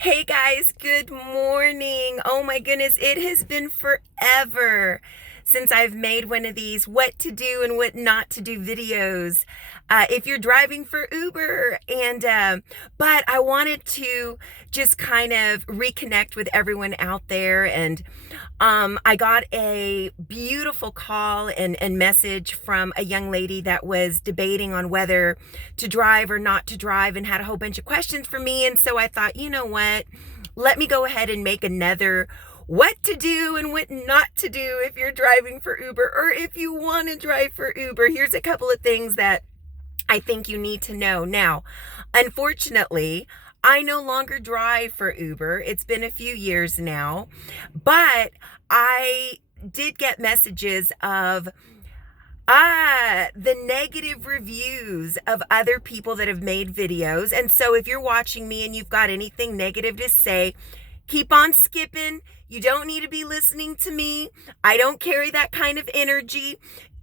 Hey guys, good morning. Oh my goodness, it has been forever since I've made one of these what to do and what not to do videos. If you're driving for Uber, but I wanted to just kind of reconnect with everyone out there, and I got a beautiful call and message from a young lady that was debating on whether to drive or not to drive and had a whole bunch of questions for me. And so I thought, you know what? Let me go ahead and make another what to do and what not to do if you're driving for Uber or if you want to drive for Uber. Here's a couple of things that I think you need to know. Now, unfortunately, I no longer drive for Uber. It's been a few years now, but I did get messages of the negative reviews of other people that have made videos. And so if you're watching me and you've got anything negative to say, keep on skipping. You don't need to be listening to me. I don't carry that kind of energy.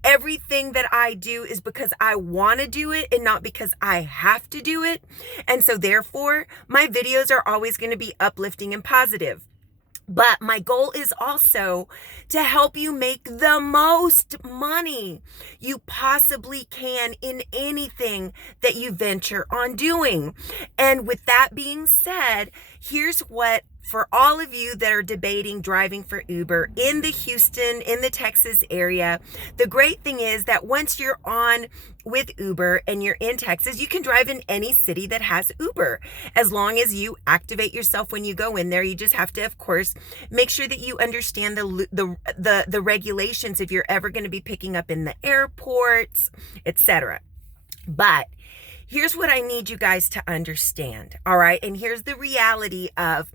Everything that I do is because I want to do it and not because I have to do it. And so therefore, my videos are always going to be uplifting and positive. But my goal is also to help you make the most money you possibly can in anything that you venture on doing. And with that being said, here's what, for all of you that are debating driving for Uber in the Houston, in the Texas area, the great thing is that once you're on with Uber and you're in Texas, you can drive in any city that has Uber. As long as you yourself when you go in there, you just have to, of course, make sure that you understand the regulations if you're ever going to be picking up in the airports, etc. But here's what I need you guys to understand, all right? And here's the reality of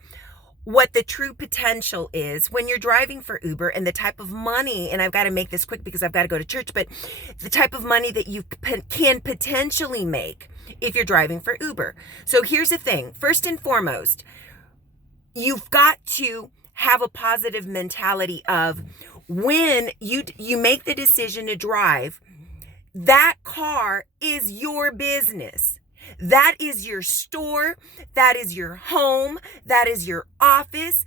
what the true potential is when you're driving for Uber and the type of money, and I've got to make this quick because I've got to go to church, but the type of money that you can potentially make if you're driving for Uber. So here's the thing. First and foremost, you've got to have a positive mentality of when you make the decision to drive, that car is your business. That is your store. That is your home. That is your office.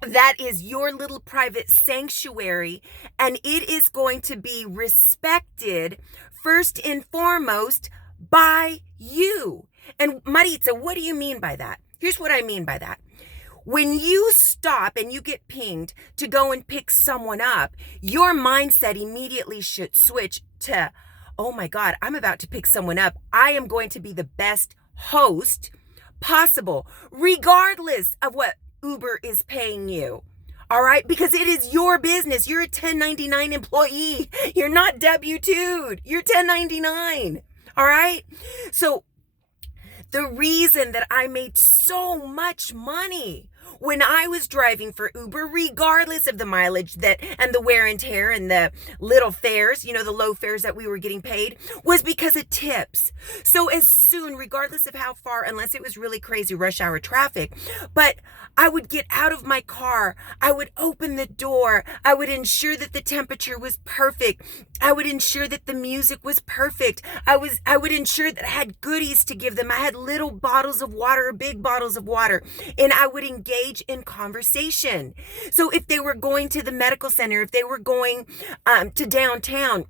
That is your little private sanctuary. And it is going to be respected first and foremost by you. And Maritza, what do you mean by that? Here's what I mean by that. When you stop and you get pinged to go and pick someone up, your mindset immediately should switch to, oh my God, I'm about to pick someone up. I am going to be the best host possible, regardless of what Uber is paying you. All right? Because it is your business. You're a 1099 employee. You're not W-2'd. You're 1099. All right? So the reason that I made so much money when I was driving for Uber, regardless of the mileage that and the wear and tear and the little fares, the low fares that we were getting paid, was because of tips. So as soon, regardless of how far, unless it was really crazy rush hour traffic, but I would get out of my car, I would open the door, I would ensure that the temperature was perfect, I would ensure that the music was perfect, I would ensure that I had goodies to give them. I had little bottles of water or big bottles of water, and I would engage in conversation. So if they were going to the medical center, if they were going to downtown,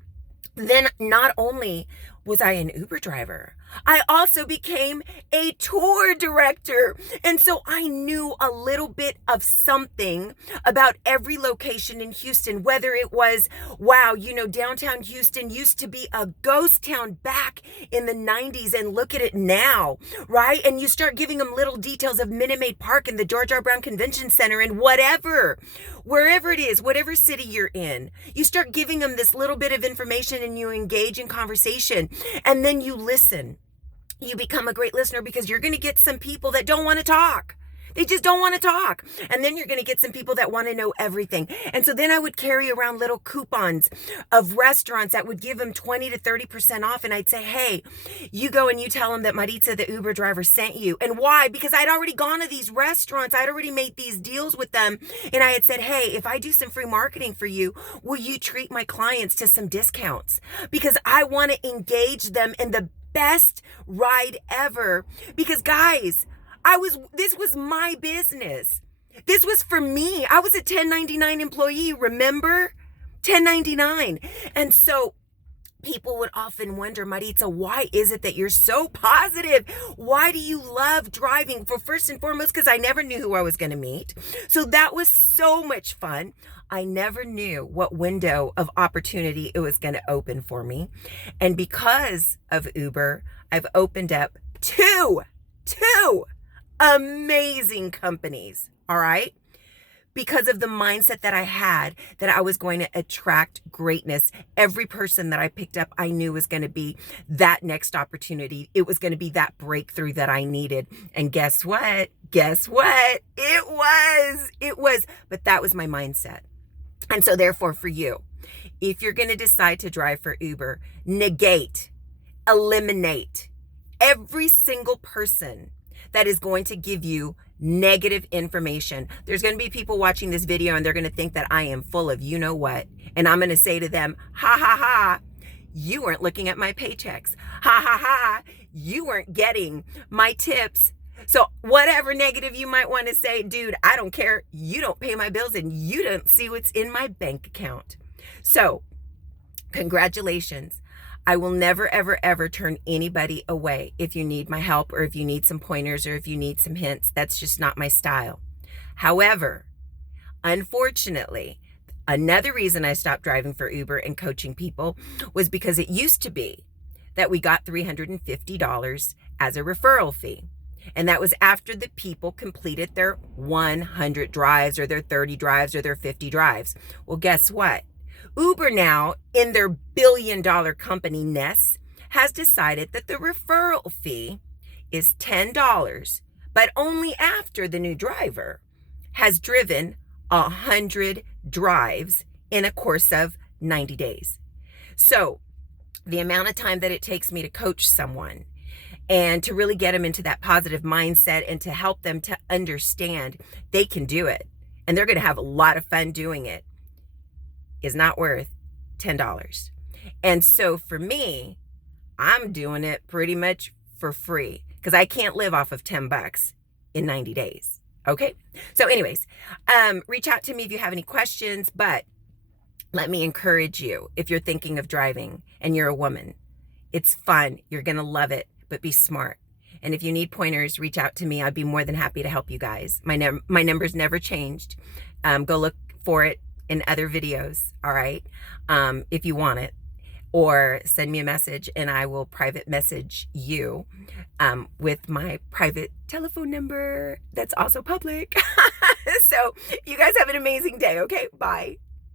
then not only was I an Uber driver, I also became a tour director. And so I knew a little bit of something about every location in Houston, whether it was, wow, downtown Houston used to be a ghost town back in the 90s, and look at it now, right? And you start giving them little details of Minute Maid Park and the George R. Brown Convention Center and wherever it is, whatever city you're in, you start giving them this little bit of information and you engage in conversation, and then you listen. You become a great listener because you're going to get some people that don't want to talk. They just don't want to talk. And then you're going to get some people that want to know everything. And so then I would carry around little coupons of restaurants that would give them 20 to 30% off. And I'd say, hey, you go and you tell them that Maritza, the Uber driver, sent you. And why? Because I'd already gone to these restaurants. I'd already made these deals with them. And I had said, hey, if I do some free marketing for you, will you treat my clients to some discounts? Because I want to engage them in the best ride ever. Because guys, This was my business. This was for me. I was a 1099 employee, remember? 1099. And so people would often wonder, Maritza, why is it that you're so positive? Why do you love driving? For first and foremost, because I never knew who I was going to meet. So that was so much fun. I never knew what window of opportunity it was going to open for me. And because of Uber, I've opened up two amazing companies. All right. Because of the mindset that I had, that I was going to attract greatness. Every person that I picked up, I knew was going to be that next opportunity. It was going to be that breakthrough that I needed. And guess what? It was. But that was my mindset. And so therefore for you, if you're going to decide to drive for Uber, eliminate every single person that is going to give you negative information. There's going to be people watching this video and they're going to think that I am full of you know what. And I'm going to say to them, ha ha ha, you weren't looking at my paychecks. Ha ha ha, you weren't getting my tips. So whatever negative you might want to say, dude, I don't care. You don't pay my bills and you don't see what's in my bank account. So congratulations. I will never, ever, ever turn anybody away. If you need my help or if you need some pointers or if you need some hints, that's just not my style. However, unfortunately, another reason I stopped driving for Uber and coaching people was because it used to be that we got $350 as a referral fee. And that was after the people completed their 100 drives or their 30 drives or their 50 drives. Well, guess what? Uber now, in their billion-dollar company nest, has decided that the referral fee is $10, but only after the new driver has driven 100 drives in a course of 90 days. So the amount of time that it takes me to coach someone and to really get them into that positive mindset and to help them to understand they can do it and they're going to have a lot of fun doing it is not worth $10. And so for me, I'm doing it pretty much for free because I can't live off of $10 in 90 days. Okay. So anyways, reach out to me if you have any questions, but let me encourage you. If you're thinking of driving and you're a woman, it's fun. You're going to love it, but be smart. And if you need pointers, reach out to me. I'd be more than happy to help you guys. My number's never changed. Go look for it in other videos, all right, if you want it, or send me a message and I will private message you with my private telephone number that's also public. So you guys have an amazing day, okay? Bye.